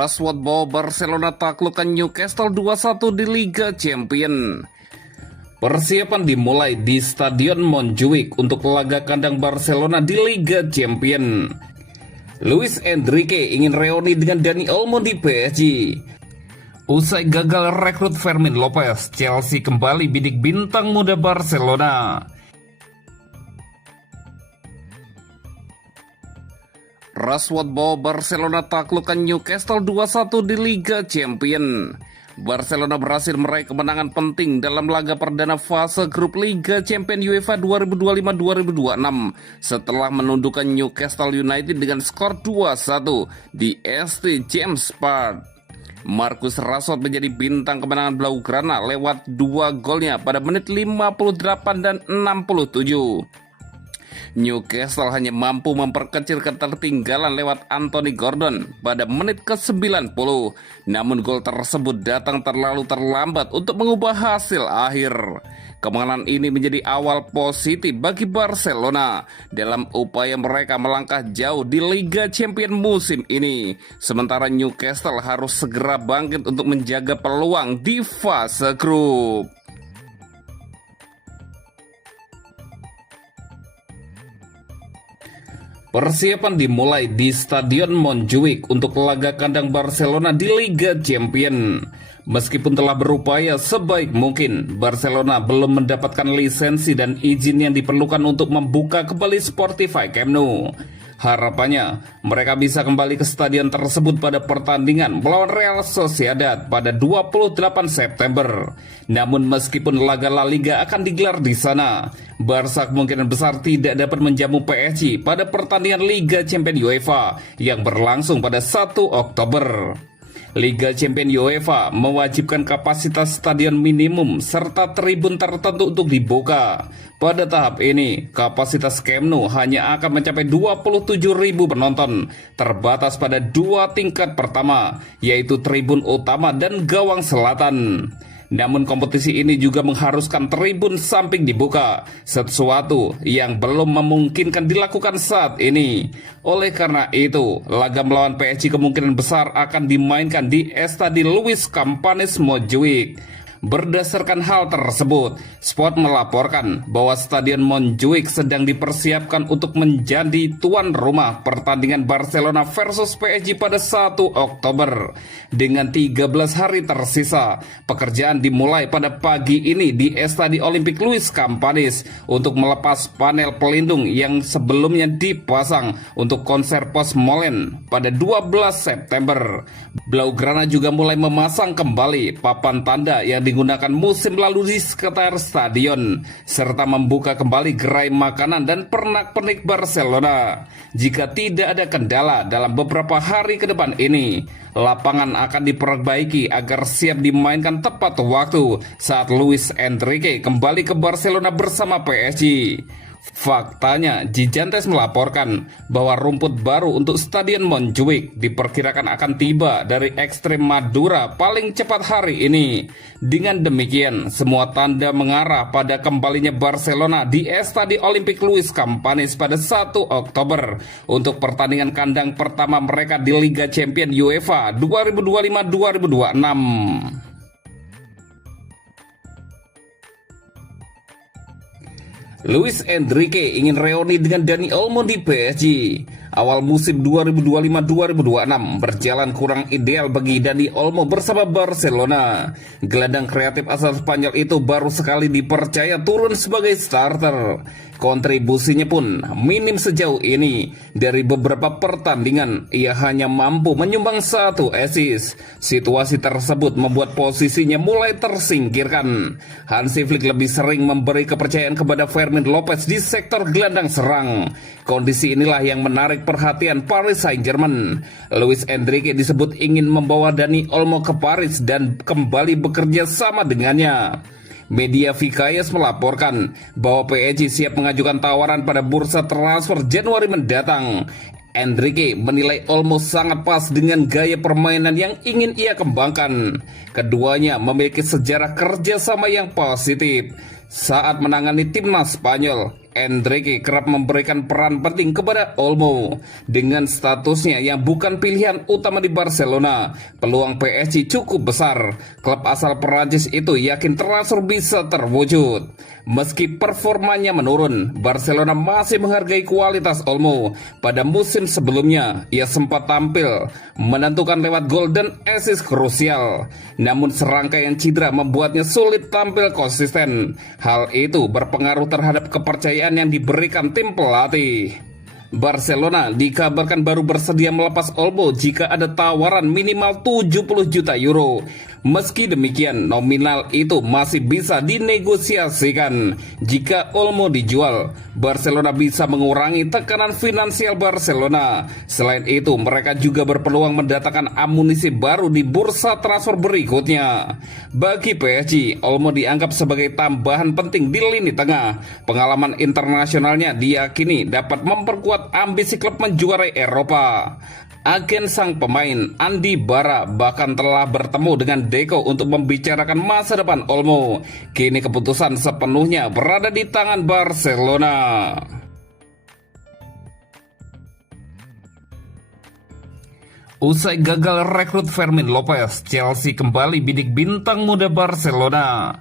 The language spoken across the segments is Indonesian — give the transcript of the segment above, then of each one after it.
Rashford bawa Barcelona taklukkan Newcastle 2-1 di Liga Champions. Persiapan dimulai di Stadion Montjuic untuk laga kandang Barcelona di Liga Champions. Luis Enrique ingin reuni dengan Dani Olmo di PSG. Usai gagal rekrut Fermin Lopez, Chelsea kembali bidik bintang muda Barcelona. Rashford bawa Barcelona taklukkan Newcastle 2-1 di Liga Champions. Barcelona berhasil meraih kemenangan penting dalam laga perdana fase grup Liga Champions UEFA 2025-2026 setelah menundukkan Newcastle United dengan skor 2-1 di St. James Park. Marcus Rashford menjadi bintang kemenangan Blaugrana lewat 2 golnya pada menit 58 dan 67. Newcastle hanya mampu memperkecil ketertinggalan lewat Anthony Gordon pada menit ke-90. Namun gol tersebut datang terlalu terlambat untuk mengubah hasil akhir. Kemenangan ini menjadi awal positif bagi Barcelona dalam upaya mereka melangkah jauh di Liga Champions musim ini. Sementara Newcastle harus segera bangkit untuk menjaga peluang di fase grup. Persiapan dimulai di Stadion Montjuic untuk laga kandang Barcelona di Liga Champions. Meskipun telah berupaya sebaik mungkin, Barcelona belum mendapatkan lisensi dan izin yang diperlukan untuk membuka kembali Spotify Camp Nou. Harapannya, mereka bisa kembali ke stadion tersebut pada pertandingan melawan Real Sociedad pada 28 September. Namun meskipun laga La Liga akan digelar di sana, Barca kemungkinan besar tidak dapat menjamu PSG pada pertandingan Liga Champions UEFA yang berlangsung pada 1 Oktober. Liga Champions UEFA mewajibkan kapasitas stadion minimum serta tribun tertentu untuk dibuka. Pada tahap ini, kapasitas Camp Nou hanya akan mencapai 27.000 penonton, terbatas pada 2 tingkat pertama, yaitu tribun utama dan gawang selatan. Namun kompetisi ini juga mengharuskan tribun samping dibuka, sesuatu yang belum memungkinkan dilakukan saat ini. Oleh karena itu, laga melawan PSG kemungkinan besar akan dimainkan di Estadi Luis Companys Montjuic. Berdasarkan hal tersebut, Sport melaporkan bahwa Stadion Montjuic sedang dipersiapkan untuk menjadi tuan rumah pertandingan Barcelona versus PSG pada 1 Oktober. Dengan 13 hari tersisa, pekerjaan dimulai pada pagi ini di Estadi Olympic Luis Companys untuk melepas panel pelindung yang sebelumnya dipasang untuk konser Post Malone pada 12 September. Blaugrana juga mulai memasang kembali papan tanda yang digunakan musim lalu di sekitar stadion, serta membuka kembali gerai makanan dan pernak-pernik Barcelona. Jika tidak ada kendala dalam beberapa hari ke depan ini, lapangan akan diperbaiki agar siap dimainkan tepat waktu saat Luis Enrique kembali ke Barcelona bersama PSG. Faktanya, Gigantes melaporkan bahwa rumput baru untuk Stadion Montjuic diperkirakan akan tiba dari Extremadura paling cepat hari ini. Dengan demikian, semua tanda mengarah pada kembalinya Barcelona di Estadi Olympic Luis Companys pada 1 Oktober untuk pertandingan kandang pertama mereka di Liga Champions UEFA 2025-2026. Luis Enrique ingin reuni dengan Dani Olmo di PSG. Awal musim 2025-2026 berjalan kurang ideal bagi Dani Olmo bersama Barcelona. Gelandang kreatif asal Spanyol itu baru sekali dipercaya turun sebagai starter. Kontribusinya pun minim sejauh ini. Dari beberapa pertandingan, ia hanya mampu menyumbang 1 assist. Situasi tersebut membuat posisinya mulai tersingkirkan. Hansi Flick lebih sering memberi kepercayaan kepada Fermin Lopez di sektor gelandang serang. Kondisi inilah yang menarik perhatian Paris Saint-Germain. Luis Enrique disebut ingin membawa Dani Olmo ke Paris dan kembali bekerja sama dengannya. Media Vikayas melaporkan bahwa PSG siap mengajukan tawaran pada bursa transfer Januari mendatang. Enrique menilai Olmo sangat pas dengan gaya permainan yang ingin ia kembangkan. Keduanya memiliki sejarah kerjasama yang positif. Saat menangani timnas Spanyol, Endrique kerap memberikan peran penting kepada Olmo. Dengan statusnya yang bukan pilihan utama di Barcelona, peluang PSG cukup besar. Klub asal Perancis itu yakin transfer bisa terwujud. Meski performanya menurun, Barcelona masih menghargai kualitas Olmo. Pada musim sebelumnya, ia sempat tampil, menentukan lewat gol dan assist krusial. Namun serangkaian cedera membuatnya sulit tampil konsisten. Hal itu berpengaruh terhadap kepercayaan yang diberikan tim pelatih. Barcelona dikabarkan baru bersedia melepas Olmo jika ada tawaran minimal 70 juta euro. Meski demikian, nominal itu masih bisa dinegosiasikan. Jika Olmo dijual, Barcelona bisa mengurangi tekanan finansial Barcelona. Selain itu, mereka juga berpeluang mendatangkan amunisi baru di bursa transfer berikutnya. Bagi PSG, Olmo dianggap sebagai tambahan penting di lini tengah. Pengalaman internasionalnya diyakini dapat memperkuat ambisi klub menjuarai Eropa. Agen sang pemain, Andi Bara, bahkan telah bertemu dengan Deco untuk membicarakan masa depan Olmo. Kini keputusan sepenuhnya berada di tangan Barcelona. Usai gagal rekrut Fermin Lopez, Chelsea kembali bidik bintang muda Barcelona.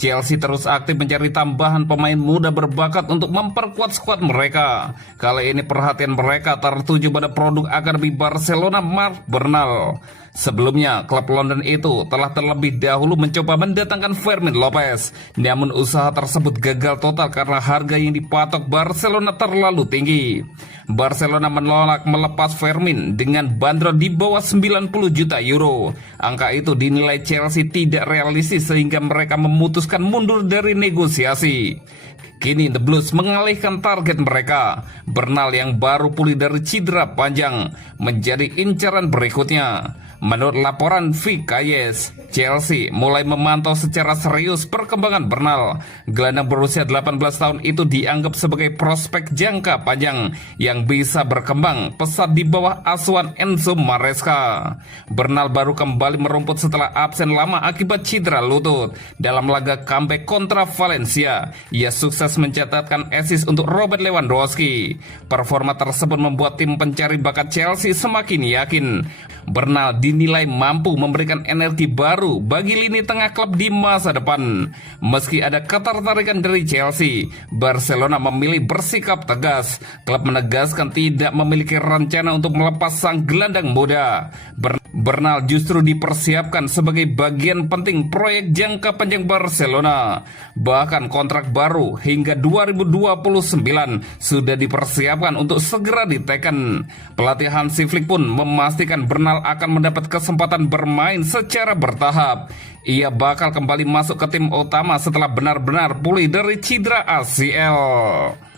Chelsea terus aktif mencari tambahan pemain muda berbakat untuk memperkuat skuad mereka. Kali ini perhatian mereka tertuju pada produk akademi Barcelona Marc Bernal. Sebelumnya, klub London itu telah terlebih dahulu mencoba mendatangkan Fermin Lopez. Namun usaha tersebut gagal total karena harga yang dipatok Barcelona terlalu tinggi. Barcelona menolak melepas Fermin dengan bandrol di bawah 90 juta euro. Angka itu dinilai Chelsea tidak realistis sehingga mereka memutuskan mundur dari negosiasi. Kini The Blues mengalihkan target mereka. Bernal yang baru pulih dari cedera panjang menjadi incaran berikutnya. Menurut laporan VKS, Chelsea mulai memantau secara serius perkembangan Bernal. Gelandang berusia 18 tahun itu dianggap sebagai prospek jangka panjang yang bisa berkembang pesat di bawah asuhan Enzo Maresca. Bernal baru kembali merumput setelah absen lama akibat cedera lutut. Dalam laga comeback kontra Valencia, ia sukses mencatatkan assist untuk Robert Lewandowski. Performa tersebut membuat tim pencari bakat Chelsea semakin yakin Bernal dinilai mampu memberikan energi baru bagi lini tengah klub di masa depan. Meski ada ketertarikan dari Chelsea, Barcelona memilih bersikap tegas. Klub menegaskan tidak memiliki rencana untuk melepas sang gelandang muda. Bernal justru dipersiapkan sebagai bagian penting proyek jangka panjang Barcelona. Bahkan kontrak baru hingga 2029 sudah dipersiapkan untuk segera diteken. Pelatih Hansi Flick pun memastikan Bernal akan mendapat kesempatan bermain secara bertahap. Ia bakal kembali masuk ke tim utama setelah benar-benar pulih dari cedera ACL.